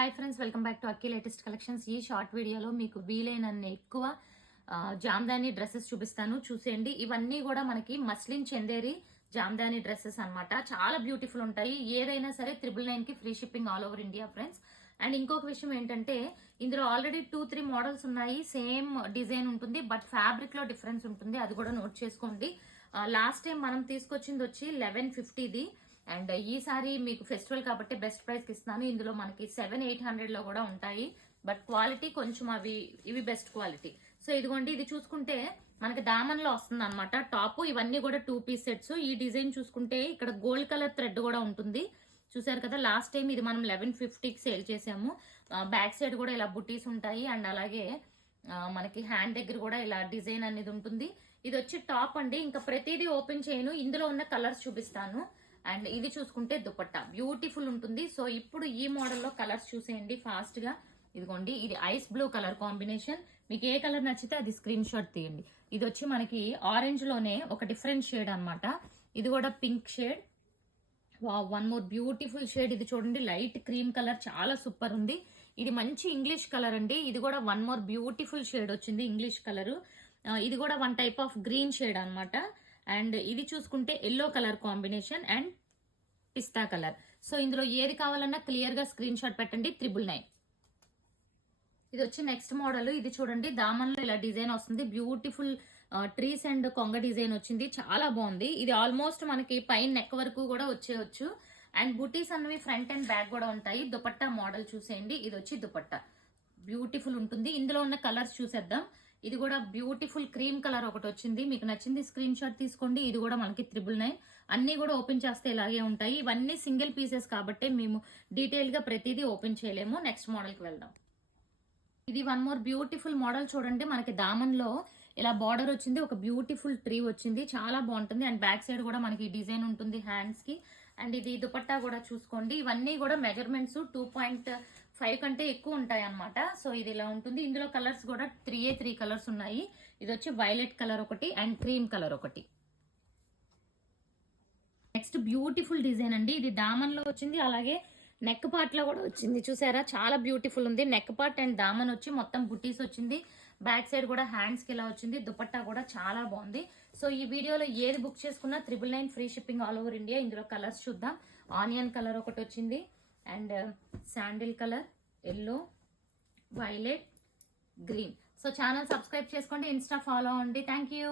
Hi friends, welcome back to Akki latest collections. ఈ short వీడియోలో మీకు వీలైనన్ని ఎక్కువ జామ్దాని డ్రెస్సెస్ చూపిస్తాను, చూసేయండి. ఇవన్నీ కూడా మనకి మస్లిన్ చందేరి జామ్దాని డ్రెస్సెస్ అన్నమాట. చాలా బ్యూటిఫుల్ ఉంటాయి. ఏదైనా సరే 999 కి free shipping all over India friends. And ఇంకొక విషయం ఏంటంటే, ఇందులో ఆల్రెడీ 2-3 మోడల్స్ ఉన్నాయి. సేమ్ డిజైన్ ఉంటుంది, బట్ ఫ్యాబ్రిక్ లో డిఫరెన్స్ ఉంటుంది. అది కూడా నోట్ చేసుకోండి. లాస్ట్ టైం మనం తీసుకొచ్చింది వచ్చి 1150ది. అండ్ ఈసారి మీకు ఫెస్టివల్ కాబట్టి బెస్ట్ ప్రైస్ కి ఇస్తున్నాను. ఇందులో మనకి 700-800 లో కూడా ఉంటాయి, బట్ క్వాలిటీ కొంచెం ఇవి బెస్ట్ క్వాలిటీ. సో ఇదిగోండి, ఇది చూసుకుంటే మనకి దామన్ లో వస్తుంది అనమాట టాప్. ఇవన్నీ కూడా 2 పీస్ సెట్స్. ఈ డిజైన్ చూసుకుంటే ఇక్కడ గోల్డ్ కలర్ థ్రెడ్ కూడా ఉంటుంది, చూసారు కదా. లాస్ట్ టైం ఇది మనం 1150కి సేల్ చేసాము. బ్యాక్ సైడ్ కూడా ఇలా బుటీస్ ఉంటాయి. అండ్ అలాగే మనకి హ్యాండ్ దగ్గర కూడా ఇలా డిజైన్ అనేది ఉంటుంది. ఇది వచ్చి టాప్ అండి. ఇంకా ప్రతిదీ ఓపెన్ చేయను, ఇందులో ఉన్న కలర్స్ చూపిస్తాను. అండ్ ఇది చూసుకుంటే దుపట్టా బ్యూటిఫుల్ ఉంటుంది. సో ఇప్పుడు ఈ మోడల్లో కలర్స్ చూసేయండి ఫాస్ట్ గా. ఇదిగోండి, ఇది ఐస్ బ్లూ కలర్ కాంబినేషన్. మీకు ఏ కలర్ నచ్చితే అది స్క్రీన్ షాట్ తీయండి. ఇది వచ్చి మనకి ఆరెంజ్ లోనే ఒక డిఫరెంట్ షేడ్ అన్నమాట. ఇది కూడా pink shade. One more beautiful shade. ఇది చూడండి, లైట్ క్రీమ్ కలర్, చాలా సూపర్ ఉంది. ఇది మంచి ఇంగ్లీష్ కలర్ అండి. ఇది కూడా వన్ మోర్ బ్యూటిఫుల్ షేడ్ వచ్చింది, ఇంగ్లీష్ కలర్. ఇది కూడా one type of green shade అన్నమాట. అండ్ ఇది చూసుకుంటే yellow colour combination and pista colour. So ఇందులో ఏది కావాలన్నా క్లియర్ గా స్క్రీన్ షాట్ పెట్టండి. 999. ఇది వచ్చి నెక్స్ట్ మోడల్. ఇది చూడండి, దామన్ లో ఇలా డిజైన్ వస్తుంది. బ్యూటిఫుల్ ట్రీస్ అండ్ కొంగ డిజైన్ వచ్చింది, చాలా బాగుంది. ఇది ఆల్మోస్ట్ మనకి పైన నెక్ వరకు కూడా వచ్చేయచ్చు. అండ్ బుటీస్ అన్నవి ఫ్రంట్ అండ్ బ్యాక్ కూడా ఉంటాయి. దుపట్టా మోడల్ చూసేయండి. ఇది వచ్చి దుపట్టా బ్యూటిఫుల్ ఉంటుంది. ఇందులో ఉన్న కలర్స్ చూసేద్దాం. ఇది కూడా బ్యూటిఫుల్ క్రీమ్ కలర్ ఒకటి వచ్చింది. మీకు నచ్చింది స్క్రీన్ షాట్ తీసుకోండి. ఇది కూడా మనకి 999. అన్ని కూడా ఓపెన్ చేస్తే ఇలాగే ఉంటాయి. ఇవన్నీ సింగిల్ పీసెస్ కాబట్టి మేము డీటెయిల్ గా ప్రతిదీ ఓపెన్ చేయలేము. నెక్స్ట్ మోడల్ కి వెళ్దాం. ఇది వన్ మోర్ బ్యూటిఫుల్ మోడల్ చూడండి. మనకి దామన్ లో ఇలా బార్డర్ వచ్చింది, ఒక బ్యూటిఫుల్ ట్రీ వచ్చింది, చాలా బాగుంటుంది. అండ్ బ్యాక్ సైడ్ కూడా మనకి డిజైన్ ఉంటుంది హ్యాండ్స్ కి. అండ్ ఇది దుపట్టా కూడా చూసుకోండి. ఇవన్నీ కూడా మెజర్మెంట్స్ 2.5 కంటే ఎక్కువ ఉంటాయి అన్నమాట. సో ఇది ఇలా ఉంటుంది. ఇందులో కలర్స్ కూడా 3 కలర్స్ ఉన్నాయి. ఇది వచ్చి వైలెట్ కలర్ ఒకటి అండ్ క్రీమ్ కలర్ ఒకటి. నెక్స్ట్ బ్యూటిఫుల్ డిజైన్ అండి. ఇది దామన్ లో వచ్చింది, అలాగే నెక్ పార్ట్ లో కూడా వచ్చింది, చూసారా, చాలా బ్యూటిఫుల్ ఉంది. నెక్ పార్ట్ అండ్ దామన్ వచ్చి మొత్తం బుటీస్ వచ్చింది. బ్యాక్ సైడ్ కూడా హ్యాండ్స్ కి ఇలా వచ్చింది. దుపట్టా కూడా చాలా బాగుంది. సో ఈ వీడియోలో ఏది బుక్ చేసుకున్నా 999 free shipping all over India. ఇందులో కలర్స్ చూద్దాం. ఆనియన్ కలర్ ఒకటి వచ్చింది, and sandal colour, yellow, violet, green. So channel subscribe చేసుకోండి, ఇన్స్టా ఫాలో అవ్వండి. Thank you.